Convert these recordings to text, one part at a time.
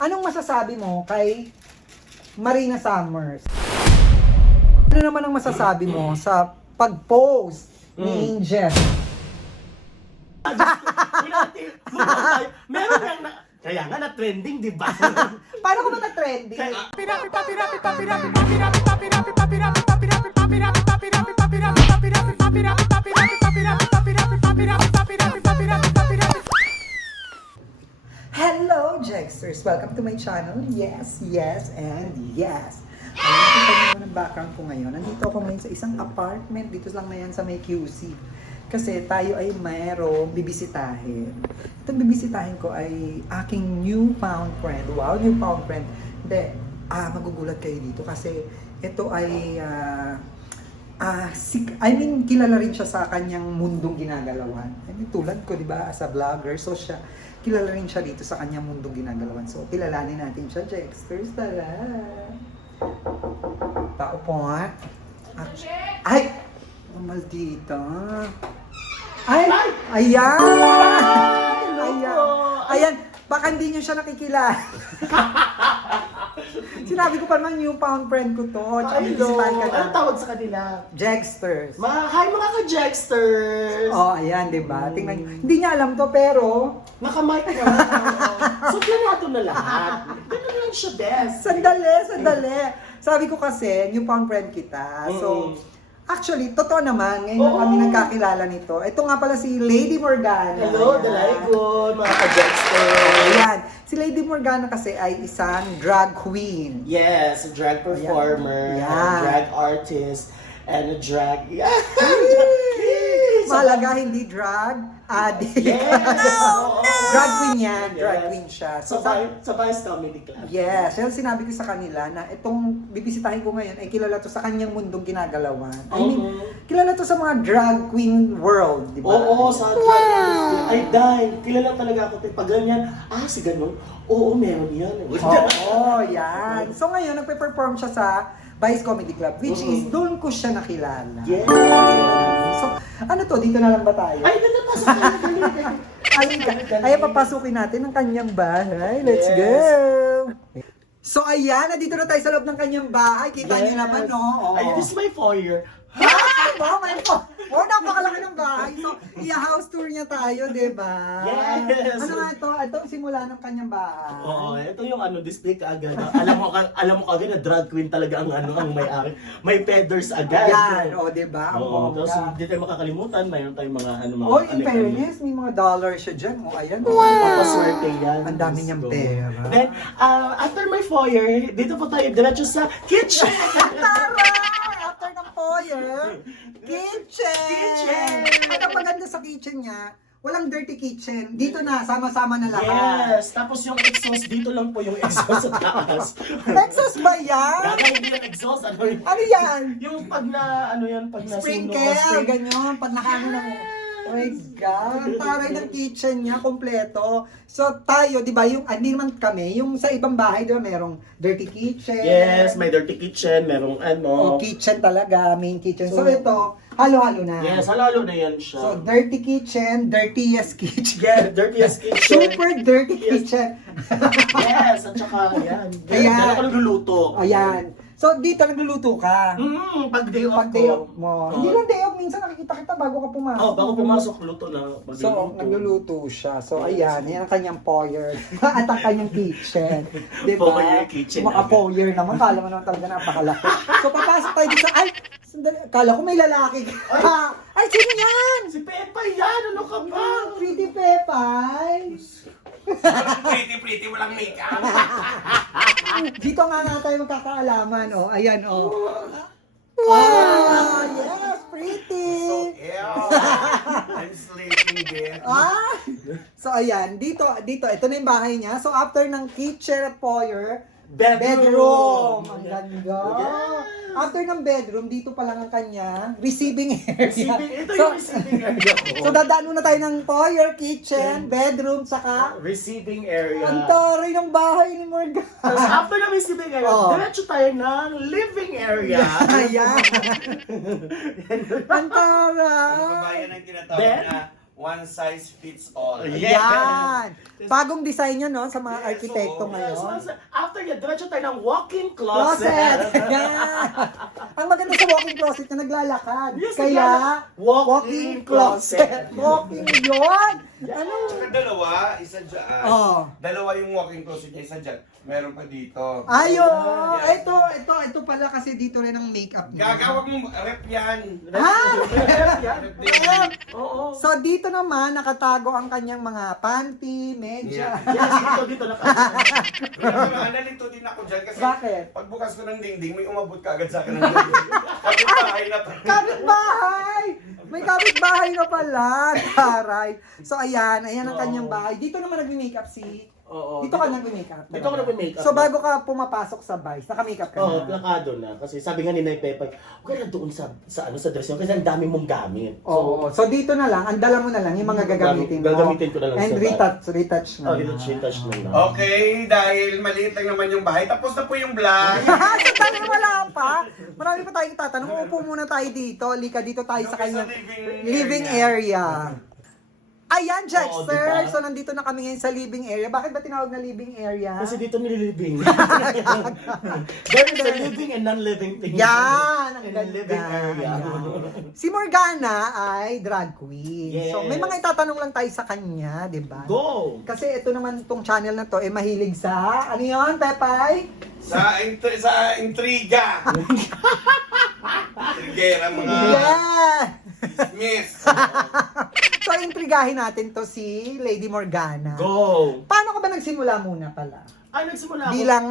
Anong masasabi mo kay Marina Summers? Ano naman ang masasabi mo sa pag-post ni Angel? Meron lang na... Kaya nga na-trending, di ba? Paano ko ba nag-trending? Hello, Jexters! Welcome to my channel. Yes, yes, and yes. Nakita niyo naman ang background ko ngayon. Nandito ako ngayon sa isang apartment. Dito lang na yan sa may QC. Kasi tayo ay mayroong bibisitahin. Itong bibisitahin ko ay aking newfound friend. Wow, newfound friend. Hindi, magugulat kayo dito kasi ito ay, kilala rin siya sa kanyang mundong ginagalawan. I mean, tulad ko, di ba, as a vlogger, so siya, kilala rin siya dito sa kanyang mundong ginagalawan. So, kilalanin natin siya, Jexters. Tara! Tao po, ha? Ay! Maldita. Ay! Ayan! Ayan! Ayan! Baka hindi nyo siya nakikilala. Sinabi ko pa naman newfound friend ko to. Hello! Anong tawag sa kanila? Jexters. Hi mga ka-Jexters! Oh, ayan, di ba? Tingnan nyo. Hindi niya alam to, pero... Naka-mic ka. So, planado na lahat. Ganun lang siya, best. Sandali. Sabi ko kasi, newfound friend kita. So, actually, totoo naman, ngayon lang kami nagkakilala nito. Ito nga pala si Lady Morgana. Hello, Ayan. Dalaygon, mga ka-Jexters. Ayan. Si Lady Morgana kasi ay isang drag queen. Yes, a drag performer, Ayan. a drag artist, and a drag... Yeah! Mahalaga, hindi drag addict. Yes! Drag queen yan. Drag Yes. queen siya. So, sa Vice Comedy Club. Yes, well, sinabi ko sa kanila na itong bibisitahin ko ngayon ay kilala to sa kanyang mundong ginagalawan. I mean, kilala to sa mga drag queen world, di ba? Oo, sa drag industry. Ay, dahil, kilala talaga ako. Pag ganyan, si ganun. Oo, meron yan. Oo, yan. So ngayon, nagpe-perform siya sa Vice Comedy Club, which is doon ko siya nakilala. Yes. So, ano to? Dito na lang ba tayo? Ay, ganda pa sa kanila. Ay, papasukin natin ang kanyang bahay. Let's go! So, ayan, nandito na tayo sa loob ng kanyang bahay. Kita niyo naman, no? Ay, this is my foyer. Ay, wow, my God! Oh, napakalaki ng bahay. So, i-house tour niya tayo, di ba? Yes! Ano nga ito? Ito ang simula ng kanyang bahay. Oo, ito yung display ka agad. Alam mo agad na drag queen talaga ang ang may-ari. May feathers agad. Yan, o, di ba? Ang Oo, tapos bongga. hindi tayo makakalimutan, mayroon tayong mga mga Oh, in fairness, may mga dollar siya dyan. O, ayan. Papaswerte yan. Ang dami niyang pera. Then, after my foyer, dito po tayo diretso sa kitchen! Tara! After ng foyer, kitchen! At ang maganda sa kitchen niya, walang dirty kitchen. Dito na, sama-sama na lahat. Yes! Tapos yung exhaust, dito lang po yung exhaust sa taas. Texas ba yan? Kaya hindi yung exhaust, ano yun? Ano yan? Yung pag na, pag na Sprinkle, ganyan, pag nakaano na mo. Oh my God, taray ng kitchen niya, kompleto. So tayo, di ba, yung, hindi naman kami, yung sa ibang bahay, di ba, merong dirty kitchen. Yes, may dirty kitchen, merong O kitchen talaga, main kitchen. So ito, halo-halo na. Yes, halalo na yan siya. So dirty kitchen, dirtiest kitchen. Yeah, dirtiest kitchen. Super dirty kitchen. Yes, at saka yan. Ayan. Dala ko nagluluto. Ayan. So dito nagluluto ka. Pag day off Pag day ko. off mo. Hindi lang day off, minsan nakikita kita bago ka pumasok. Bago pumasok, luto na. So, nagluluto siya. So, ayan, yan ang kanyang foyer. At ang kanyang kitchen. Diba? Foyer kitchen. Mga foyer naman. Kala mo naman talaga napakalaki. So, papasok tayo dito sa, ay, sandali, kala ko may lalaki ka. Ay, sino yan? Si Pepa yan! Ano ka ba? Pretty Pepay. Pretty, walang makeup. Dito nga tayo magkakaalaman, oh. Ayan, oh. Wow! Yes, pretty! I'm sleeping there. So, ayan, dito, ito na yung bahay niya. So, after ng kitchen at foyer, Bedroom. Ang ganda. After ng bedroom, dito pa lang ang kanya receiving area. Ito yung receiving area ko. So, dadaan muna tayo ng foyer, kitchen, bedroom, saka Receiving area. ang taray ng bahay ni Morgan. Tapos after ng receiving area, diretso tayo ng living area. Ayan. Ang taray. Ano ba yan ang tinatawag na one size fits all. Yeah. Yan! Bagong design yun, no? Sa mga Yes, arkitekto oo. ngayon. After yan, diretso tayo ng walk-in Closet! closet. Yan! Ang maganda sa walk-in closet na naglalakad. Yes, Kaya, naglalakad. walk-in closet. Walk-in yun! Ano? Tsaka dalawa, isa dyan. Oh. Dalawa yung walking closet niya, isa dyan. Meron pa dito. Ayo! Yes. Ito pala kasi dito rin ang makeup niya. Gagawag mo rep yan. Ah! Rep din. Oo. So dito naman nakatago ang kanyang mga panty, media. Yes, dito na Nalito din ako dyan kasi Bakit? pagbukas ko ng dingding, may umabot ka agad sa akin ng dingding. Kapit-bahay na to. Kapitbahay! May kapitbahay na pala. Taray. So ayan ang kanyang bahay. Dito naman nagme-makeup si... Oo. Dito ka nagme-makeup. Dito ako nagme-makeup. So bago ka pumapasok sa Vice, naka-makeup ka Oo, na. plakado na. Kasi sabi nga ni Nay Pepe, huwag ka na doon sa dress niyo kasi ang dami mong gamit. Oo. So dito na lang, ang dala mo na lang yung mga gagamitin mo. Gagamitin ko na lang And sa retouch na. Oh, dito retouch na lang. Okay, dahil maliit lang naman yung bahay, tapos na po yung vlog. So tayo wala pa. Marami pa tayong tatanong. Upo muna tayo dito. Lika dito tayo sa kanyang living area. Ayan, Jexter! diba? So, nandito na kami ngayon sa living area. Bakit ba tinawag na living area? Kasi dito nililibing. There is a living and non-living thing. Yan! Ang In ganda. a living area. Yan. Si Morgana ay drag queen. Yes. So, may mga itatanong lang tayo sa kanya, di ba? Go! Kasi ito naman, tong channel na to, mahilig sa, ano yun, Pepay? Sa intriga. Intrigera mga Yeah! miss. So, intrigahin natin to si Lady Morgana. Go! Paano ka ba nagsimula muna pala? Ay, nagsimula ako. Bilang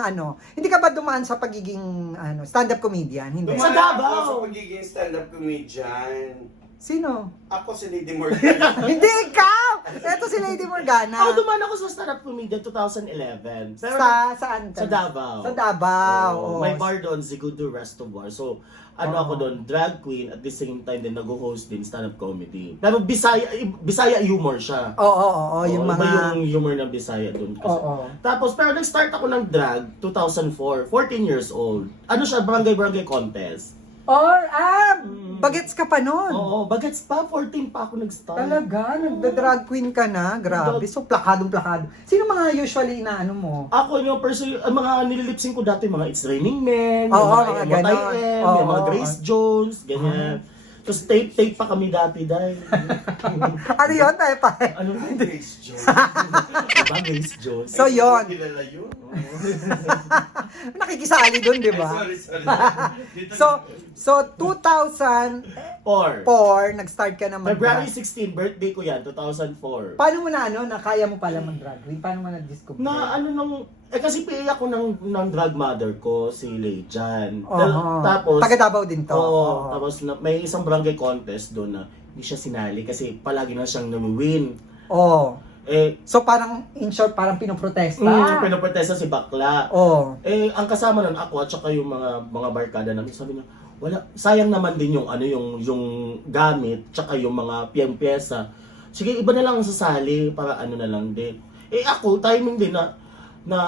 hindi ka ba dumaan sa pagiging stand-up comedian? Hindi. Sa Dumala Davao. ako sa pagiging stand-up comedian. Sino? Ako si Lady Morgana. Hindi ikaw! Ito si Lady Morgana. Ako dumaan ako sa stand-up comedian 2011. Pero Saan ka? Sa Davao. Sa Davao. Oh, may bar doon, Zigudu Restobar. So, ako doon, drag queen, at the same time din nag-host din stand-up comedy. Pero Bisaya humor siya. Oo, yung Iba mga... yung humor ng Bisaya doon. Oo. Tapos, pero nag-start ako ng drag 2004, 14 years old. Ano siya, barangay contest. Bagets ka pa nun. Oo, bagets pa, 14 pa ako nag-start. Talaga? Nagda-drag queen ka na? Grabe. So, plakadong-plakado. Sino mga usually inaano mo? Ako yung mga nililipsing ko dati, mga It's Raining Men, Oo, yung mga mga Emotay ganon. M, Oo, yung mga oo. Grace Jones, ganyan. Tapos tape pa kami dati dahil. Ano yun, Pepay? Ano yun? Grace Jones. Diba, Grace Jones? So, yun. Kilala yun. Nakikisali dun, di ba? Sorry. Dito So 2004, Or, nag-start ka naman. February 16, birthday ko yan, 2004. Paano mo na kaya mo pala mag-drag queen? Paano mo na-discover? Kasi PA ako ng drag mother ko, si Leijan. Oo. Tapos, Taga Davao din to. Oo, tapos may isang barangay contest doon na hindi siya sinali kasi palagi na siyang nami-win. Oo. So Eh, parang, in short, parang pinoprotesta. pinaprotesta si Bakla. Oo. Eh, ang kasama nun ako at saka yung mga barkada namin, sabi niya, wala, sayang naman din yung yung gamit, tsaka yung mga piyesa. Sige, iba na lang ang sasali para na lang din. Eh ako, timing din na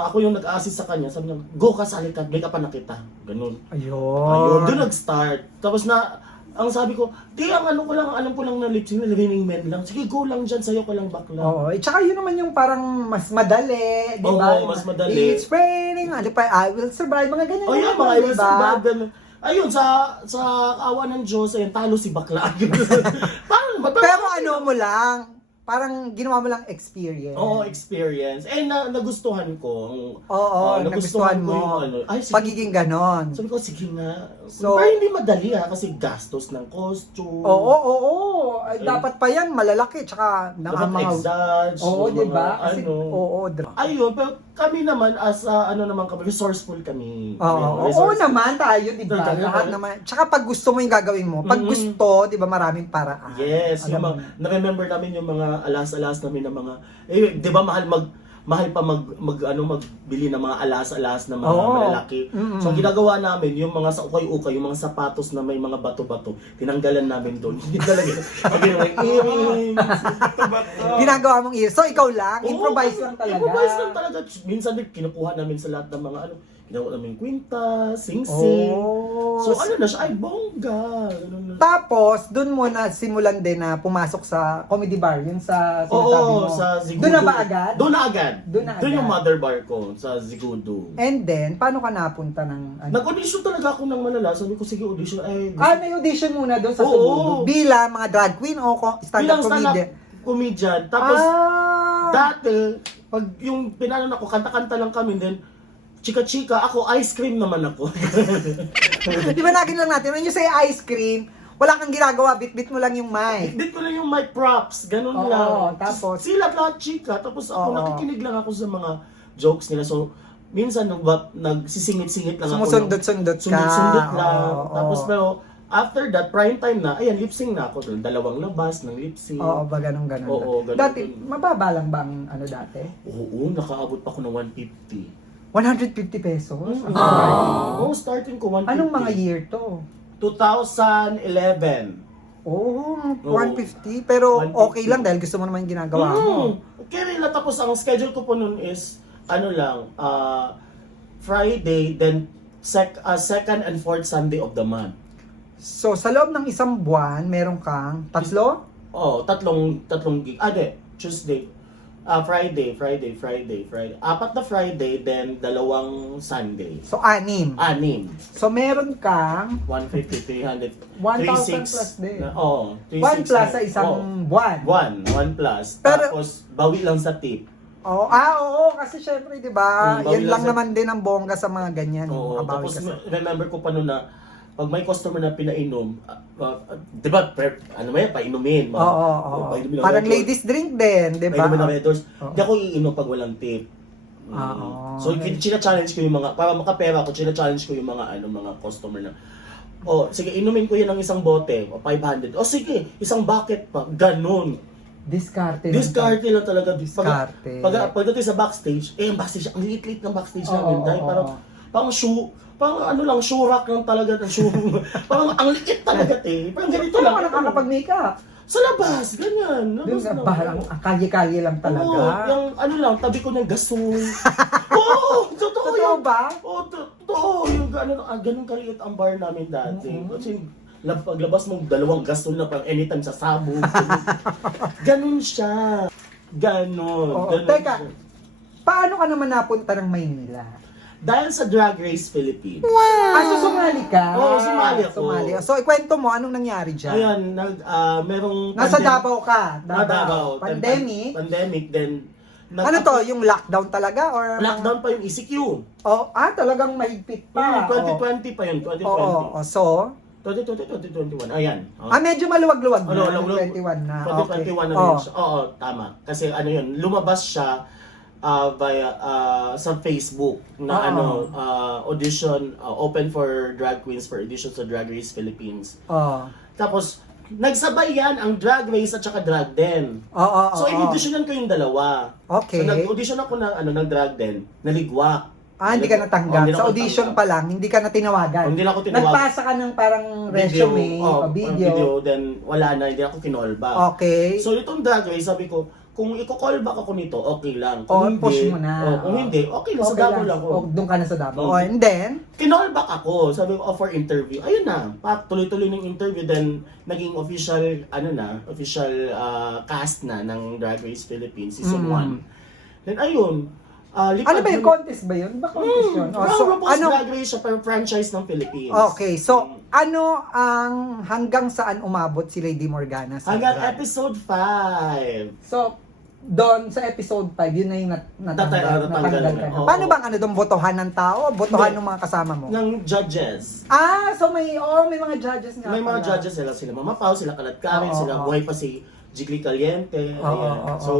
ako yung nag-assist sa kanya, sabi niya, go ka, sali ka, make up na kita. Ganun. Ayun, doon nag-start. Tapos ang sabi ko, alam ko lang na lip-sync na Raining Men lang. Sige, go lang dyan, sayo ko lang Bakla. Oo. Tsaka yun naman yung parang mas madali, di ba? Oo, mas madali. It's raining, I will survive, mga ganyan. Oh yeah, naman, mga di ibang ba? survive, ganun. Ayun, sa awa ng Diyos, ayun, talo si Bakla. Pero ano mo lang, parang ginawa mo lang experience. Oo, experience. Eh, nagustuhan ko. Oo, nagustuhan mo. Yung sige. Pagiging ganon. Sabi ko, sige nga. So- Pero hindi madali kasi gastos ng costume. Oo. Ay, dapat pa yan, malalaki, tsaka Dapat mga... exage. Oo, yung di mga ba? Kasi, oo. Ayun, pero kami naman, as naman kami, resourceful kami. Oo Resourceful. naman tayo, di ba? Talaga. Lahat naman. Tsaka pag gusto mo yung gagawin mo, pag gusto, di ba, maraming paraan. Yes, Alam yung mo. na-remember namin yung mga alas-alas namin ng mga, 'di ba mahal pa magbili ng mga alas-alas ng mga Oo. malalaki. Mm-mm. So ang ginagawa namin, yung mga sa ukay-ukay, yung mga sapatos na may mga bato-bato, tinanggalan namin doon. Hindi talaga. Ginagawa mong ear. So, ikaw lang, Oo, improvise lang talaga. Improvise lang talaga. Minsan din kinukuha namin sa lahat ng mga ginawa namin kwinta, sing-sing. Oh. So ano na siya, ay bongga. Ganun na. Tapos, dun mo na simulan din na pumasok sa comedy bar, yun sa sinasabi mo. Oo, sa Zigudo. Doon na ba agad? Doon na agad. Doon na Doon yung agad. mother bar ko, sa Zigudo. And then, paano ka napunta ng... Nag-audition talaga ako ng malala. Sabi ko, sige, audition. Ay, may audition muna doon sa Oo. Subudo. Bilang mga drag queen o stand-up bilang comedian? comedian. Tapos, Ah! dati, pag yung pinanon ako, kanta-kanta lang kami, then, chika-chika, ako, ice cream naman ako. Di ba nagin lang natin, when you say ice cream, wala kang ginagawa, bit-bit mo lang yung mic. Hindi ko lang yung my props, ganun Oo, lang. tapos? Sila lahat chika, tapos ako, Oo. nakikinig lang ako sa mga jokes nila. So, minsan, nagsisingit-singit lang ako. Sumusundot-sundot ka. Sundot-sundot lang. Oo, Tapos, oo. pero, after that, prime time na, ayan, lip-sync na ako doon. 2 labas ng lip-sync. Oo, ba ganun-ganun. Oo, ganun. Dati, mababa lang ba ang ano dati? Oo, nakaabot pa ako ng 150. 150 pesos? Mm. Ang Oo, starting ko 150. Anong mga year to? 2011. Oh, Oo. 150. Pero 150. okay lang dahil gusto mo naman yung ginagawa mo. Okay rin lang. Tapos ang schedule ko po nun is, ano lang, Friday, then second and fourth Sunday of the month. So, sa loob ng isang buwan, meron kang tatlo? Oh, tatlong gig. Tuesday. Friday. 4 na Friday, then 2 Sunday. So, 6. 6. So, meron kang 150, 300, 1,000 36. plus din. Oo. 1 plus sa isang buwan. 1 plus. Pero- Tapos, bawi lang sa tip. Oo, oo, kasi syempre, di ba, Bawi yan lang lang sa- naman din ang bongga sa mga ganyan. Oo. Makabawi Tapos, ka sa... remember ko pa noon na, pag may customer na pinainom, di ba, ano ba yan, painumin. Oo, oo. Painumin ng Parang Red Horse. ladies drink din, di ba? Painumin ng Red Horse. Oo. Hindi ako iinom pag walang tip. Oo. So, china-challenge ko yung mga, para makapera ko, china-challenge ko yung mga, mga customer na, sige, inumin ko yan ng isang bote, o 500. Sige, isang bucket pa, ganun. Diskarte. Discarte lang talaga. Diskarte. Pagdating sa backstage, ang backstage, ang liit-liit ng backstage Oo, namin. Dahil oo, parang shoe rack lang talaga. Parang ang liit talaga, Parang ganito lang. Paano ka nakakapag-makeup? Sa labas, ganyan. Doon Labas nga, lang. parang kalye-kalye lang talaga. Oo, yung lang, tabi ko ng gasol. Oo, totoo Totoo yan. ba? Oo, totoo. Yung ganun kaliit ang bar namin dati. Kasi paglabas mo, 2 gasol na parang anytime sa sabog. Ganun siya. Ganun. Oo. Ganun Teka, siya. paano ka naman napunta ng Maynila? Dahil sa Drag Race Philippines. So sumali ka? Oo, sumali ako. Sumali. So, ikwento mo, anong nangyari dyan? Ayan, merong... Nasa Davao ka? Davao. Pandemic? Pandemic, then... Ano to, yung lockdown talaga? Or Lockdown pa yung ECQ. talagang mahigpit pa. 2020 pa yun, 2020. Oo. So, 2021, ayan. medyo maluwag-luwag na. Luwag-luwag. 21 na. 2021 na rin siya. Oo, tama. Kasi ano yun, lumabas siya via sa Facebook na audition, open for drag queens for audition sa Drag Race Philippines. Tapos, nagsabay yan ang Drag Race at saka Drag Den. So, in-auditionan ko yung dalawa. Okay. So, nag-audition ako ng Drag Den, naligwak. Hindi ka natanggap. Hindi na Sa ako audition natanggap. pa lang, hindi ka na tinawagan. Hindi na ako tinawagan. Nagpasa ka ng parang resume o video. Then wala na, hindi ako kinall back. Okay. So itong Drag Race, sabi ko, kung i-call back ako nito, okay lang. O, Kung push hindi, mo na. kung hindi, okay lang, sa Davao lang ako. Doon ka na sa Davao. Mm. And then, Kinall back ako, sabi ko, for interview. Ayun na, tuloy-tuloy ng interview, then naging official, cast na ng Drag Race Philippines, season 1. Then ayun, ano ba yung contest ba yun? Ba contest yun? RuPaul's Drag Race siya, pero franchise ng Philippines. Okay, so ano ang hanggang saan umabot si Lady Morgana sa Hanggang drag? episode 5. So, doon sa episode 5, yun na yung natanggal Natanggal ka na. na. Oo. Paano bang doon botohan ng tao? Botohan Hindi. ng mga kasama mo? Ng judges. So may mga judges nga May mga pala. judges sila Mama Pao, sila Kalat Karen, Oo, sila oo. buhay pa si Jiggly Caliente. Oo, Ayan. oo, So,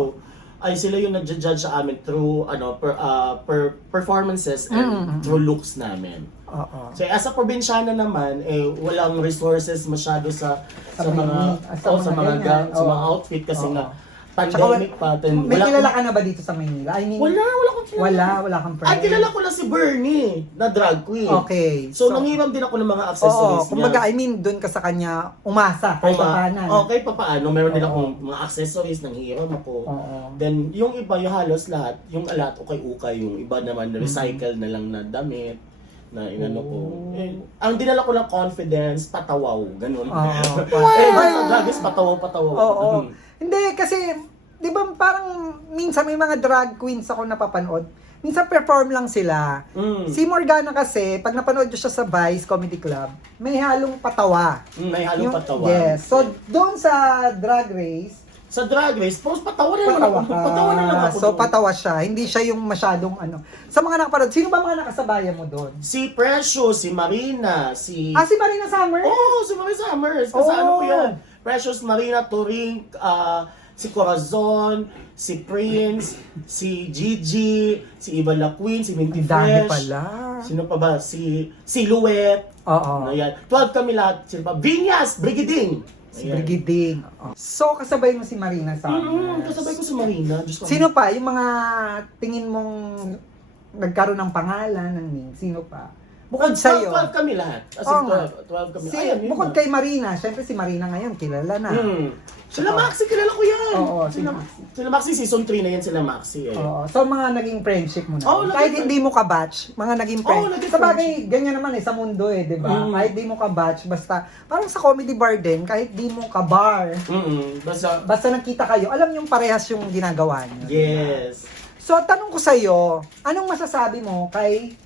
ay sila yung nagja-judge sa amin through performances and through looks namin. Oo. So as a probinsyana naman, walang resources masyado sa mga sa mga ganyan. sa mga Oo. outfit kasi Oo. nga pandemic pattern. May kilala ka na ba dito sa Maynila? I mean, Wala akong kilala. wala kang friend. Ay, kilala ko lang si Bernie, na drag queen. Okay. So, nanghiram din ako ng mga accessories Oo, kumbaga, I mean, doon ka sa kanya umasa, kahit paano. Okay, papaano. Meron din Oo. akong mga accessories, nanghiram ako. Oo. Then, yung iba, yung halos lahat, yung alat, ukay-ukay, yung iba naman, recycle na lang na damit, na inano ko. Oh. Eh, ang dinala ko lang confidence, patawaw, ganun. Oo. Sa drag is patawaw. Oo. Hindi, kasi, di ba parang minsan may mga drag queens ako napapanood. Minsan perform lang sila. Si Morgana kasi, pag napanood ko siya sa Vice Comedy Club, may halong patawa. May halong patawa. Yes. So, doon sa Drag Race, Sa drag race, patawa na lang patawa ako. ka. Patawa na lang ako. So, patawa siya. Hindi siya yung masyadong ano. Sa mga nakapanood, sino ba mga nakasabayan mo doon? Si Precious, si Marina, si... Si Marina Summer? Si Marina Summers. Oh. Kasama ko yan. Precious, Marina, Turing, si Corazon, si Prince, si Gigi, si Iva La Queen, si Minty Ang dami Fresh. pala. Sino pa ba? Si Silhouette. Oo. Ayan. 12 kami lahat. Sino pa? Vinyas, Brigading. Si Ayan. Brigiding. So, kasabay mo si Marina Summer. Kasabay ko si Marina. Diyos ko. Sino pa? Yung mga tingin mong nagkaroon ng pangalan, ng name? Sino pa? Bukod sa'yo. 12 kami lahat. As Oo in, nga. 12 kami. Si, Ayan, yun bukod na. kay Marina, syempre si Marina ngayon, kilala na. Sila Maxi, kilala ko yan. Oo, Sila Maxi, season 3 na yan sila Maxi. Eh. Oo. So, mga naging friendship mo na. Oo, naging Kahit friend- hindi mo ka-batch, mga naging friend. Oo, naging Sa bagay, ganyan naman sa mundo di ba? Mm. Kahit di mo ka-batch, basta, parang sa comedy bar din, kahit di mo ka-bar, Basta, basta nagkita kayo, alam yung parehas yung ginagawa niyo. yes. So, tanong ko sa'yo, anong masasabi mo kay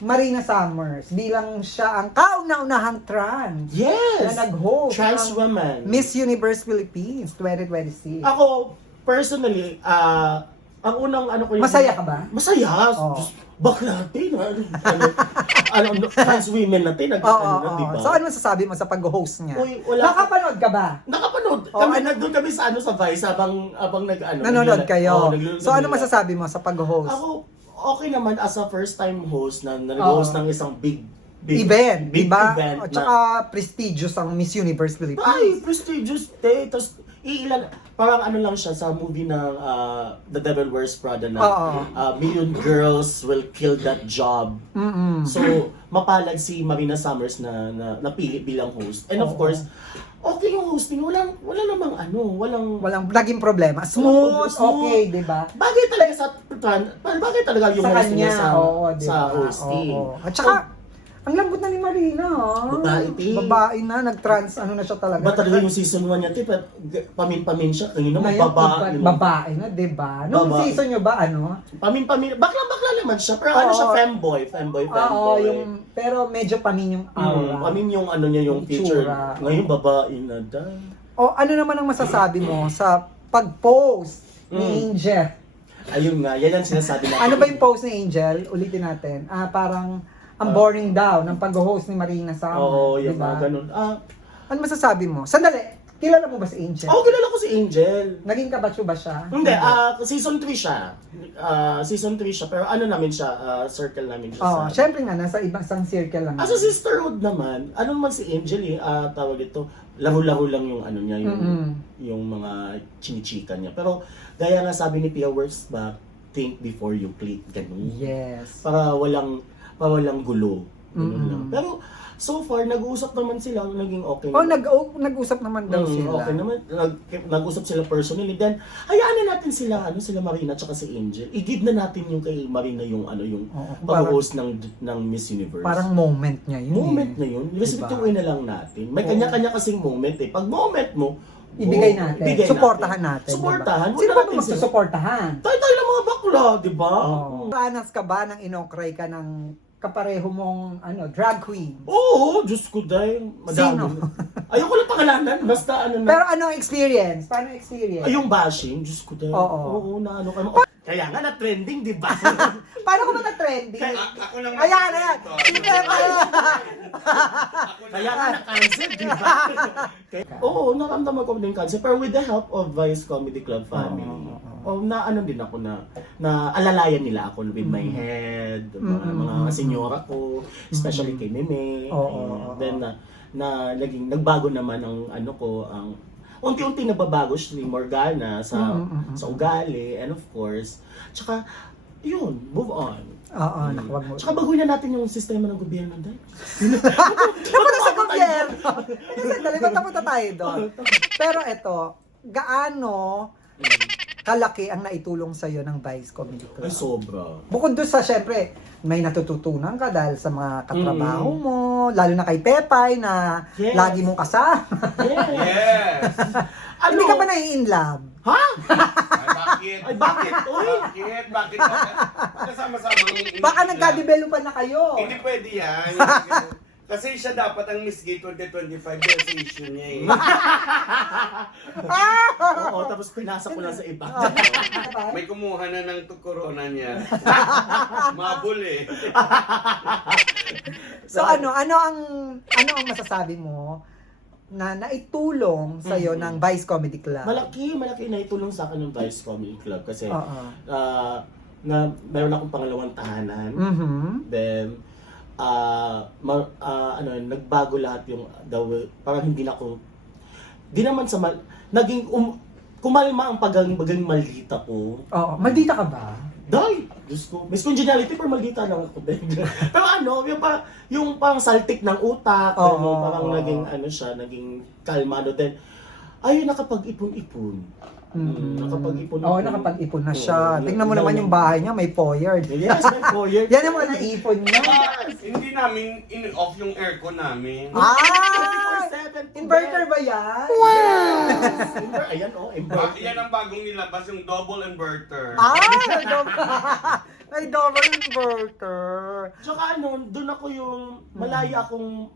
Marina Summers bilang siya ang kauna-unahang trans Yes! na nag-host Trans ng woman. Miss Universe Philippines 2026? Ako, personally, ang unang ano ko yung... Masaya ka ba? Masaya. Oo. Diyos, bakla natin. Trans women natin. Diba? So, ano masasabi mo sa pag-host niya? Uy, wala- Nakapanood ka ba? Nakapanood. Oo, Kami, ano- nandun kami sa Vice habang Nanonood kayo. naglulunod So, ano kami. masasabi mo sa pag-host? Ako, okay naman as a first time host na nag-host ng isang big Event, big diba? event At saka prestigious ang Miss Universe Philippines. ay, prestigious day. Tapos, parang ano lang siya sa movie ng The Devil Wears Prada na Oo. million girls will kill that job. Mm-mm. So, mapalad si Marina Summers na napili bilang host. And of Oo. course, okay yung hosting. Wala namang Walang naging problema. Smooth, Smooth. okay, diba? Bagay talaga bagay talaga yung Sa hosting kanya, niya diba? sa hosting. Oo. At saka, ang lambot na ni Marina, Babae, ti. Babae na, nag-trans, ano na siya talaga. Ba talaga yung season 1 niya, tipo, pamin-pamin siya. Kanina Ngayon, babae. babae na, diba? Nung Babae. season nyo ba, ano? Pamin-pamin. Bakla naman siya. Pero ano Oo. siya, femboy. Oo, pero medyo pamin yung aura. Pamin yung ano niya, yung Yung picture. tsura. Ngayon, babae na dahil. O ano naman ang masasabi mo sa pag-post ni Angel? Ayun nga, yan ang sinasabi natin. Ano ba yung post ni Angel? Ulitin natin. Parang ang boring daw ng pag-host ni Marina Summer. Oo, yung diba? mga ganun. Ano masasabi mo? Sandali, kilala mo ba si Angel? Kilala ko si Angel. Naging kabatcho ba siya? Hindi, season 3 siya. Season 3 siya, pero ano namin siya, circle namin siya Oo, sa... syempre nga, nasa ibang isang circle lang. As a sisterhood naman, ano naman si Angel tawag ito, laro-laro lang yung ano niya, yung mga chinichika niya. Pero, gaya nga sabi ni Pia Works back, think before you click, ganun. Yes. Para walang gulo. Ganun lang. Pero, so far, nag-uusap naman sila, naging okay naman. Nag-usap naman daw sila. Okay naman, nag-usap sila personally. Then, hayaan na natin sila, sila Marina at si Angel. I-give na natin yung kay Marina yung Oo, pag-host ng Miss Universe. Parang moment niya yun. Moment na yun. Respetuhin na lang natin. May kanya-kanya kasing moment eh. Pag moment mo, Ibigay natin. Suportahan natin. Suportahan. Diba? Sino Huwag ba natin sila- magsusuportahan? Tayo lang mga bakla, di ba? Ranas ka ba nang inokray ka ng kapareho mong drag queen? Oo, Diyos ko dahil. Sino? Ayoko lang pangalanan. Basta ano na. Pero anong experience? Paano experience? Ay, yung bashing, Diyos ko dahil. Oo. Na ano ka. Kaya nga na-trending, di ba? Paano ko ba na-trending? Ako lang Ayan, ayan. Sige kayo. Kaya nga na-cancel, di ba? Oo, naramdaman ko din cancel. Pero with the help of Vice Comedy Club family, na ano din ako na alalayan nila ako with my head, mga senyora ko, especially kay Meme. Oo. Then na naging nagbago naman ang ano ko, ang unti-unti nababago si Morgana sa sa ugali, and of course, tsaka, yun, move on. Oo, nakuwag mo. Tsaka baguhin na natin yung sistema ng gobyerno dahil. Napunta sa gobyerno. Sandali, ba't napunta tayo doon? Pero eto, gaano kalaki ang naitulong sa'yo ng Vice Comedy Club? Ay, sobra. Bukod doon sa, syempre, may natututunan ka dahil sa mga katrabaho mo, lalo na kay Pepay na Yes. lagi mong kasama. Yes! Hindi ka ba nai-inlove? Ha? Ay, bakit? Ay, bakit? Uy! Bakit? Kasama-sama. Baka nagka-developan na kayo. Hindi pwede yan. Kasi siya dapat ang Miss Gay 2025 yung sa issue niya eh. Oo, tapos pinasa ko lang sa iba. May kumuha na ng corona niya. Mabul eh. So ano ang masasabi mo na naitulong sa iyo ng Vice Comedy Club? Malaki na itulong sa akin ng Vice Comedy Club kasi Oo. na meron akong pangalawang tahanan. Mhm. Then nagbago lahat yung the way, parang hindi na ako naman sa naging kumalma ang pagiging maldita ko. Oo, maldita ka ba? Dahil, Diyos ko, Miss Congeniality pero maldita lang ako din. Pero yung parang saltik ng utak, Oo. parang naging kalmado din. Ayun, nakapag-ipon-ipon. Nakapag-ipon. Oo, nakapag-ipon na siya. Oo, Tingnan mo naman yung bahay niya, may foyer. Yes, may foyer. Yan yung mga naipon niya. Hindi namin in-off yung aircon namin. Ah! 24/7. Inverter ba yan? Ayan, inverter. Yan ang bagong nilabas, yung double inverter. Ah! May double inverter. Tsaka doon ako yung malaya akong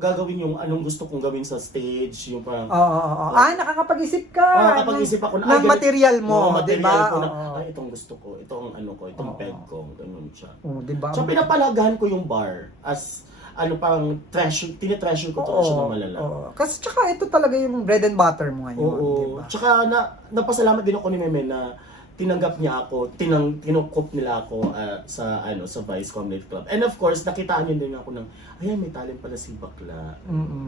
gagawin yung anong gusto kong gawin sa stage, yung parang Oo. Ah, nakakapag-isip ka. nakapag-isip ako ng material mo, di ba? ko na, Oo. ay, itong gusto ko, itong itong peg ko, ganun siya. Oo, di ba? So, pinapalagahan ko yung bar as, parang tinetreasure ko to siya ng malala. Oo. Kasi tsaka ito talaga yung bread and butter mo ngayon, Oo. di ba? Tsaka, napasalamat din ako ni Meme na tinanggap niya ako, tinukop nila ako sa Vice Comedy Club. And of course, nakitaan niyo din ako ng, ayan, may talent pala si Bakla.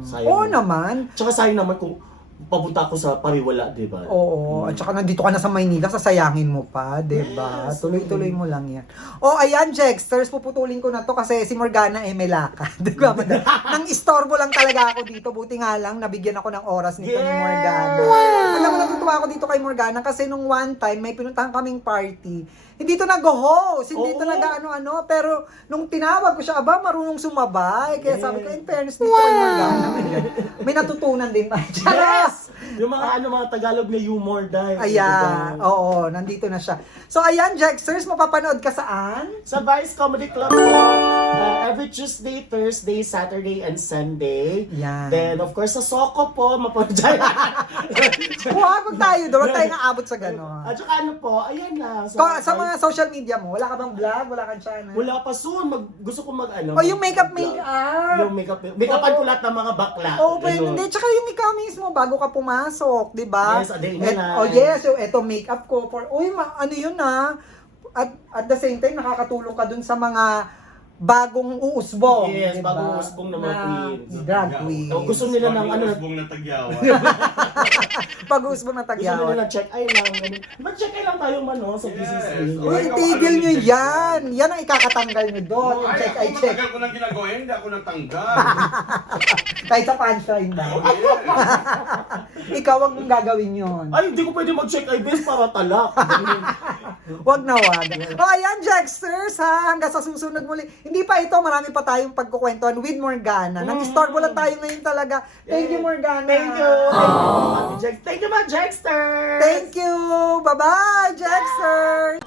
Sayang Oo naman. naman. Tsaka sayang naman kung papunta ako sa Pariwala, di ba? Oo. At saka nandito ka na sa Maynila, sasayangin mo pa, di ba? Yes. Tuloy-tuloy mo lang yan. Oh, ayan, Jexters, puputulin ko na to kasi si Morgana may lakad. Di ba? Nang istorbo lang talaga ako dito. Buti nga lang, nabigyan ako ng oras nito ni Morgana. Alam mo, natutuwa ako dito kay Morgana kasi nung one time, may pinuntahan kaming party. Hindi to nag-host, hindi to Oo. nag-ano-ano, pero nung tinawag ko siya, marunong sumabay. Kaya sabi ko, in fairness dito kay Morgana, may natutunan din tayo. Yes! Yung mga Tagalog na humor dahil. Ayan, diba? oo, nandito na siya. So ayan, Jexters, mapapanood ka saan? Sa Vice Comedy Club po, every Tuesday, Thursday, Saturday, and Sunday. Yan. Then, of course, sa Soko po, mapapanood. Huwag tayo doon, huwag tayo naabot sa gano'n. At saka ayan lang. Sa mga social media mo, wala ka bang vlog? Wala kang channel? Wala pa soon. Gusto ko O yung makeup. Yung make-upan ko lahat ng mga bakla. Oo, pwede. Ganun. Hindi, tsaka yung ikaw mismo, bago ka pumasok, di ba? Yes, a day in the life. Oh yes, so eto makeup ko for, ano yun at the same time, nakakatulong ka dun sa mga bagong uusbong. Yes, diba? bagong uusbong na mga queens. Drag queens. Oh, gusto nila ng Pag-uusbong na tagyawan. Pag-uusbong na Gusto nila tagyawan. ng check-eye lang. Mag-check eye lang tayo sa Yes. BCC. Oh, Uy, tigil nyo yan. Yan ang ikakatanggal nyo doon. Yung Ay, check, ako I check. matagal ko nang ginagawa yun, hindi ako natanggal. Kahit sa punchline ba? Ikaw, wag mong gagawin yun. Ay, hindi ko pwede mag-check-eye base para talak. Wag na wag. O ayan, Jexters, ha? Hanggang sa susunod muli. Hindi pa ito, marami pa tayong pagkukwentuhan with Morgana. Nag-istorbo lang tayo ngayon talaga. Thank you, Morgana. Thank you. Thank you, mga Jexter. Thank you. Bye-bye, Jexter.